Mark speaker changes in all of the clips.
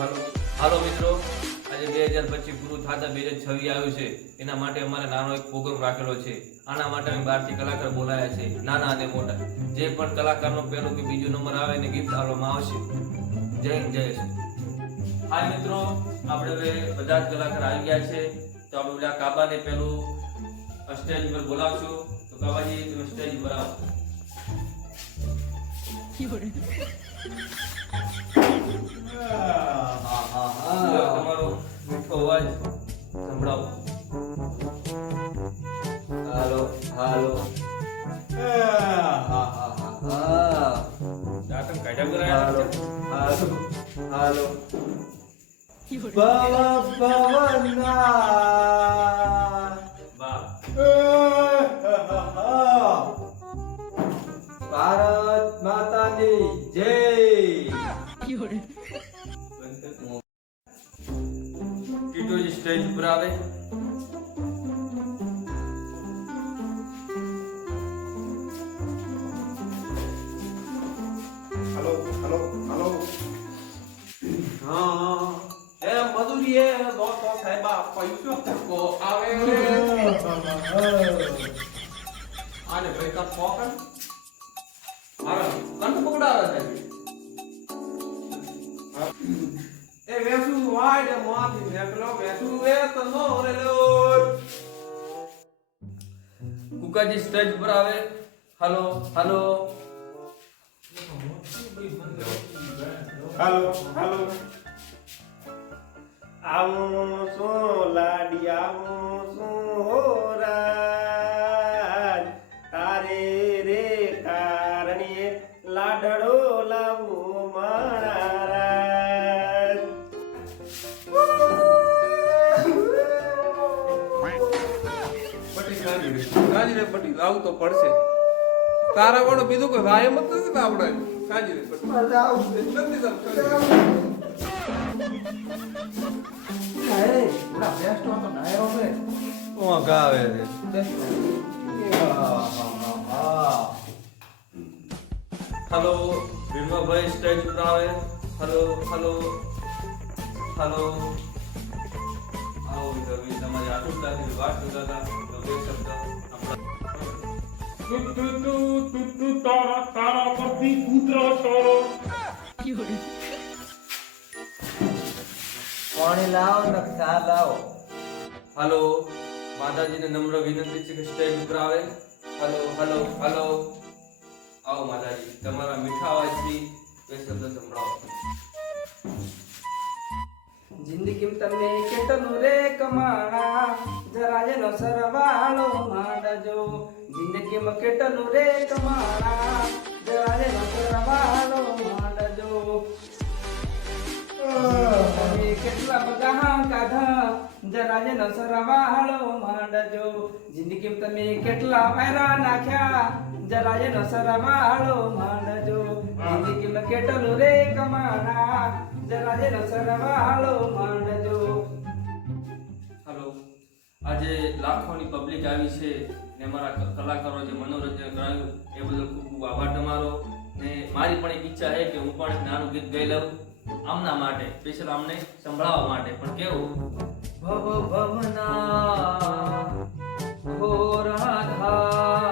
Speaker 1: હાલો હાલો મિત્રો, આજે બે હજાર પચીસ પૂરું થતા બે હજાર છવ્વીસ આવ્યું છે. એના માટે અમારે નાનો એક પ્રોગ્રામ રાખેલો છે. આના માટે અમે બહારથી કલાકાર બોલાયા છે. નાના અને મોટા. જે પણ કલાકારનો પહેલો કે બીજો નંબર આવે એને ગિફ્ટ આપવામાં આવશે. જય હિન્દ, જય હાય મિત્રો, આપણે હવે બધા જ કલાકાર આવી ગયા છે. તો આપણે બધા કાબાને પેલું સ્ટેજ પર બોલાવશું. તો કાબાજી તમે સ્ટેજ પર આવો. તમારો મીઠો અવાજ સંભળાવો.
Speaker 2: હાલો હાલો. હાલો હાલો હાલો. ભવ ભવના
Speaker 1: વાહ.
Speaker 2: ભારત માતાની જય.
Speaker 1: ટીટોજી સ્ટેજ ઉપર આવે.
Speaker 3: Hello hello hello.
Speaker 2: હા
Speaker 3: એ મધુરી એ દોસ્તો સાહેબા પૈસો તકો આવે આને ભાઈ કા મારા પકડાવે છે. એ વેસુ વાડે માથી નીકળો વેસુ એ તનો રે લો
Speaker 1: કુકાજી સ્ટેજ પર આવે. હાલો હાલો.
Speaker 3: હાલો હાલો. આવો સો લાડી આવો સો હોરાજ રે
Speaker 4: ગાંજી રે પટી આવું તો પડશે. તારા વાળો બીજું કોઈ વાય મત નથી આવડે. સાજી રે પટી નથી
Speaker 1: હાલો ભીમભાઈ સ્ટેજ ઉપર આવે. હાલો હાલો હાલો. આવો તમારી આટલું વાત જોતા હતા.
Speaker 2: પાણી લાવો ને ચા લાવો.
Speaker 1: હલો માતાજીને નમ્ર વિનંતી છે કે સ્ટેજ ઉપર આવે. Hello hello hello. આવો માતાજી તમારા મીઠા અવાજથી બે શબ્દ સંભળાવો.
Speaker 5: જિંદગી તમે કેટલું રે કમાણા? જરા જેનો સરવાળો માંડજો. જિંદગીમાં કેટલું રે કમાણા જરા જેનો સરવાળો માંડજો. કેટલા બધા કાધા? જરા જેનો સરવાળો માંડજો. જિંદગીમાં તમે કેટલા વાયરા નાખ્યા? જરા જેનો સરવાળો માંડજો. જિંદગીમાં કેટલું રે કમાણા? જરા જેનો સરવાળો માંડજો.
Speaker 1: લાખોની પબ્લિક આવી છે ને મારા કલાકારો જે મનોરંજન કરાવ્યું, એ બદલ ખૂબ ખૂબ આભાર તમારો. ને મારી પણ એક ઈચ્છા છે કે હું પણ નાનું ગીત ગાઈ લઉં, આમના માટે સ્પેશિયલ આમને સંભળાવવા માટે. પણ કેવું? ભવ ભવના ઘોરાધા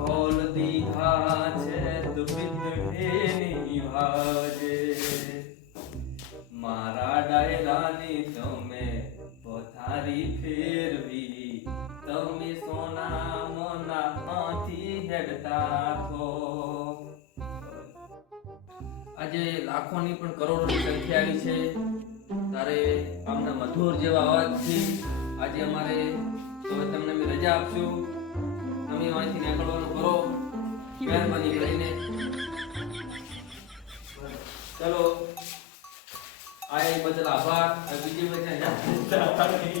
Speaker 1: કોલ દીધા છે તો ભાજે મારા હેડતા છો આજે લાખોની પણ કરોડોની સંખ્યા આવી છે. તારે આમના મધુર જેવા અવાજથી આજે અમારે હવે તમને અમે રજા આપશું. તમે અહીંથી નીકળવાનું કરો. મહેરબાની કરીને ચલો, આ એ બદલ આભાર. બીજી વચ્ચે હો ભાઈ